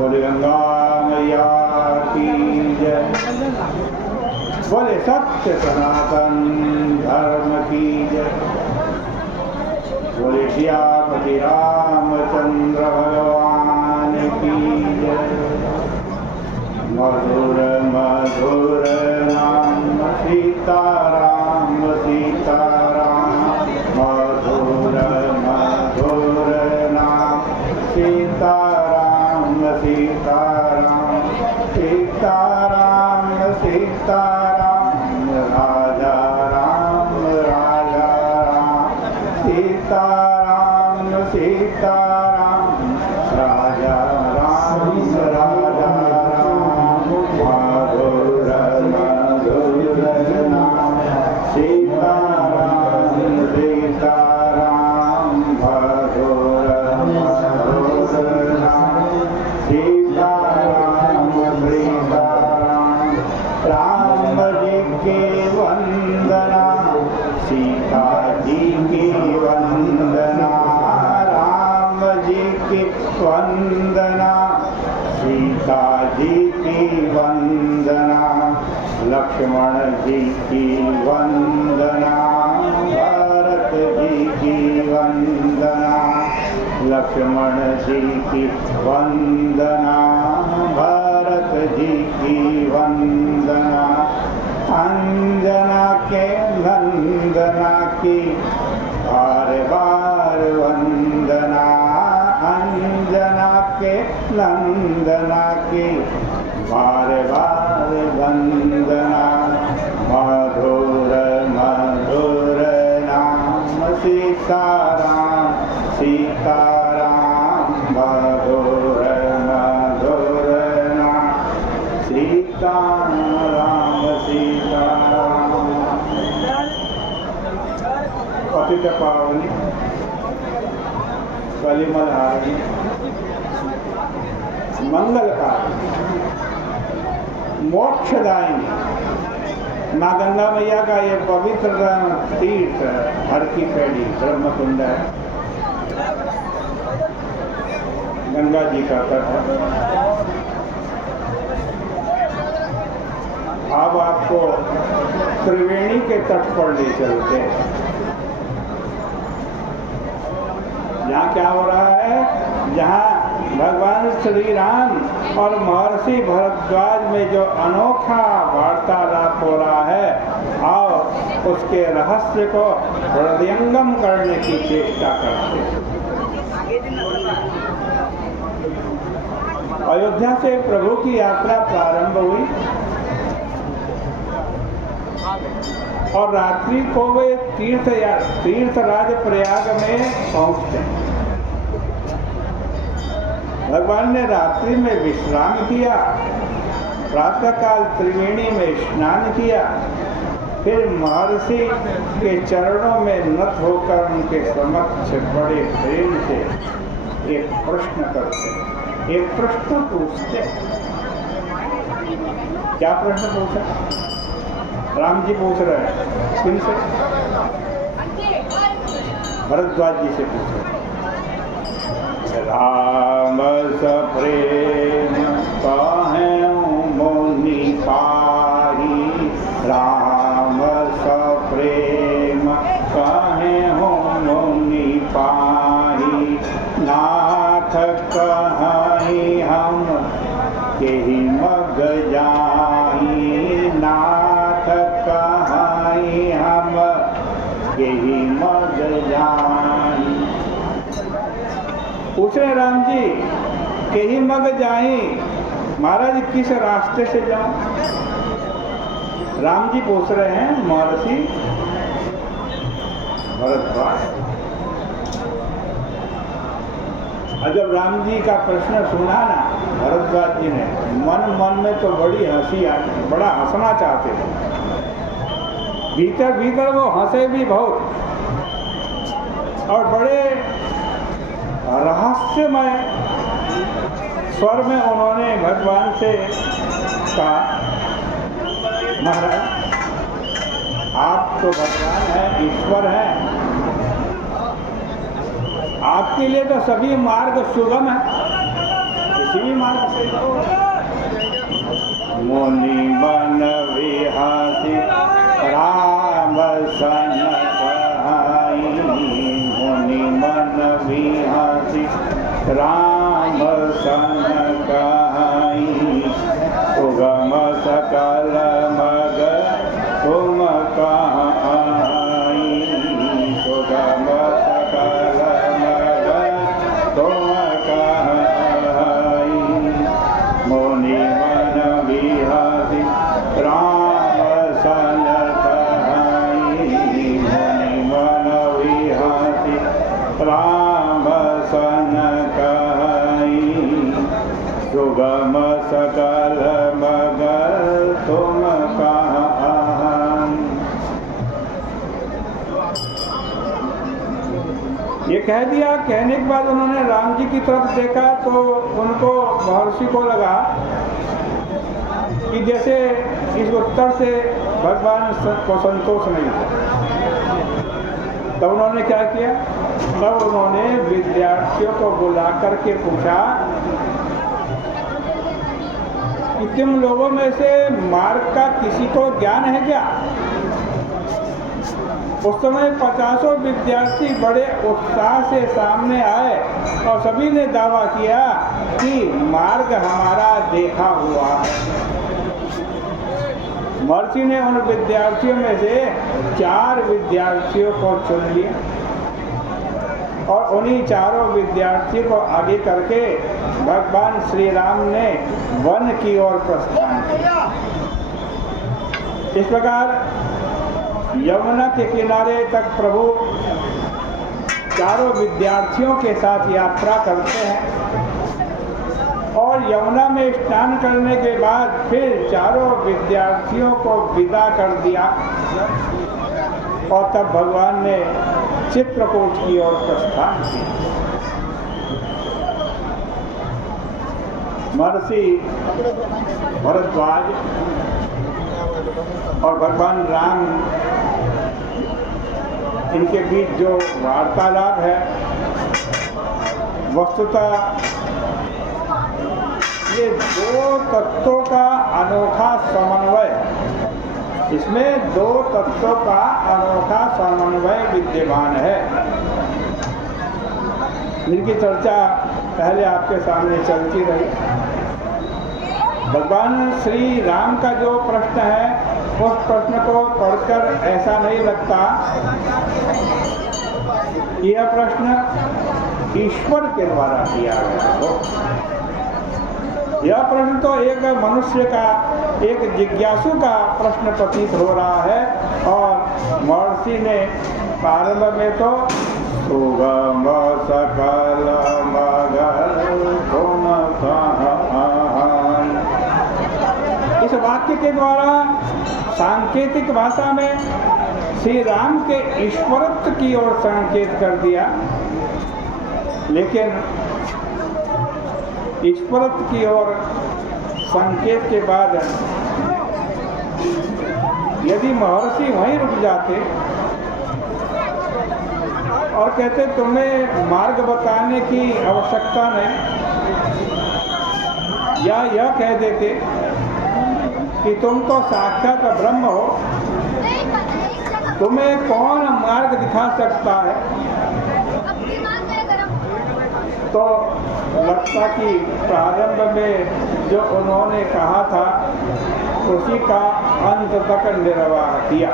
बोले गंगा मैया की जय। बोले सत्य सनातन धर्म की जय। बोले सियापति रामचंद्र भगवान की जय। मधुर मधुर नाम सीताराम सीताराम। मधुर मधुर नाम सीताराम सीताराम। सीताराम सीताराम राजा राम राजा राम। सीताराम सीताराम राजा राम राजा राम। मधुर मधुर नाम सीताराम सीताराम। मधुर मधुर नाम सीताराम सीताराम। राम जी की वंदना सीता जी की वंदना। राम जी की वंदना सीता जी की वंदना। लक्ष्मण जी की वंदना भरत जी की वंदना। लक्ष्मण जी की वंदना भरत जी की वंदना। अंजना के नंदना की बार बार वंदना। अंजना के नंदना की बार बार वंदना। मधुर मधुर नाम सीताराम सीताराम। मधुर मधुर नाम सीताराम सीताराम। पतित पावनी कलिमलहारी मंगलकारी मोक्षदायिनी माँ गंगा मैया का ये पवित्र तीर्थ हर की पैड़ी ब्रह्मकुंड है। गंगा जी का तट है। अब आपको त्रिवेणी के तट पर ले चलते हैं। यहाँ क्या हो रहा है? जहाँ भगवान श्री राम और महर्षि भरद्वाज में जो अनोखा वार्तालाप हो रहा है, और उसके रहस्य को हृदयंगम करने की चेष्टा करते हैं। अयोध्या से प्रभु की यात्रा प्रारंभ हुई और रात्रि को वे तीर्थराज प्रयाग में पहुंचते हैं। भगवान ने रात्रि में विश्राम किया, प्रातःकाल त्रिवेणी में स्नान किया, फिर महर्षि के चरणों में नत होकर उनके समक्ष बड़े प्रेम से एक प्रश्न करते, एक प्रश्न पूछते। क्या प्रश्न पूछा? राम जी पूछ रहे हैं। किनसे? भरद्वाज जी से पूछे। राम सप्रेम कहूँ मुनि पाही। राम सप्रेम कहूँ मुनि पाही। नाथ कहीं हम केहि मग जाई। नाथ कहीं हम केहि मग जाई। पूछ रहे राम जी, केहि मग जाई, महाराज किस रास्ते से जाऊं? राम जी पूछ रहे हैं महर्षि भरद्वाज। और जब राम जी का प्रश्न सुना ना भरद्वाज जी ने, मन में तो बड़ी हंसी आई, बड़ा हंसना चाहते थे। भीतर भीतर वो हंसे भी बहुत, और बड़े रहस्यमय स्वर में उन्होंने भगवान से कहा, महाराज आप तो भगवान हैं, ईश्वर हैं, आपके लिए तो सभी मार्ग सुगम है, किसी भी मुनि मन विहासी राम सन कहाई, मुनि मन विहासी राम सन कहाई, सुगम सकल मग तुम कहाँ आई, सुगम सकल मग तुम कहाँ आई, मुनि मन विहासी राम सन कहाई, मुनि मन विहासी राम सन कहाई, सुगम सकल मगर तुम कहाँ आई। ये कह दिया। कहने के बाद उन्होंने राम जी की तरफ देखा तो उनको महर्षि को लगा कि जैसे इस उत्तर से भगवान को संतोष नहीं हुआ। तब उन्होंने क्या किया? तब उन्होंने विद्यार्थियों को बुला करके पूछा कि तुम लोगों में से मार्ग का किसी को ज्ञान है क्या? उस समय 50 विद्यार्थी बड़े उत्साह से सामने आए और सभी ने दावा किया कि मार्ग हमारा देखा हुआ है। महर्षि ने उन विद्यार्थियों में से 4 विद्यार्थियों को चुन लिया और उन्हीं चारों विद्यार्थियों को आगे करके भगवान श्री राम ने वन की ओर प्रस्थान किया। इस प्रकार यमुना के किनारे तक प्रभु चारों विद्यार्थियों के साथ यात्रा करते हैं और यमुना में स्नान करने के बाद फिर चारों विद्यार्थियों को विदा कर दिया और तब भगवान ने चित्रकूट की ओर प्रस्थान किया। महर्षि भरद्वाज और भगवान राम इनके बीच जो वार्तालाप है वस्तुतः ये 2 तत्वों का अनोखा समन्वय है। इसमें 2 तत्वों का अनोखा समन्वय विद्यमान है, जिनकी चर्चा पहले आपके सामने चलती रही। भगवान श्री राम का जो प्रश्न है उस प्रश्न को पढ़कर ऐसा नहीं लगता कि यह प्रश्न ईश्वर के द्वारा किया गया हो। यह प्रश्न तो एक मनुष्य का, एक जिज्ञासु का प्रश्न प्रतीत हो रहा है और महर्षि ने प्रारंभ में तो सुगम सकल मगर तुम कहाँ आई, इस वाक्य के द्वारा सांकेतिक भाषा में श्री राम के ईश्वरत्व की ओर संकेत कर दिया। लेकिन ईश्वरत्व की ओर संकेत के बाद यदि महर्षि वहीं रुक जाते और कहते तुम्हें मार्ग बताने की आवश्यकता नहीं, या यह कह देते कि तुम तो साक्षात ब्रह्म हो, तुम्हें कौन मार्ग दिखा सकता है, तो लगता कि प्रारंभ में जो उन्होंने कहा था उसी का अंत तक निर्वाह किया।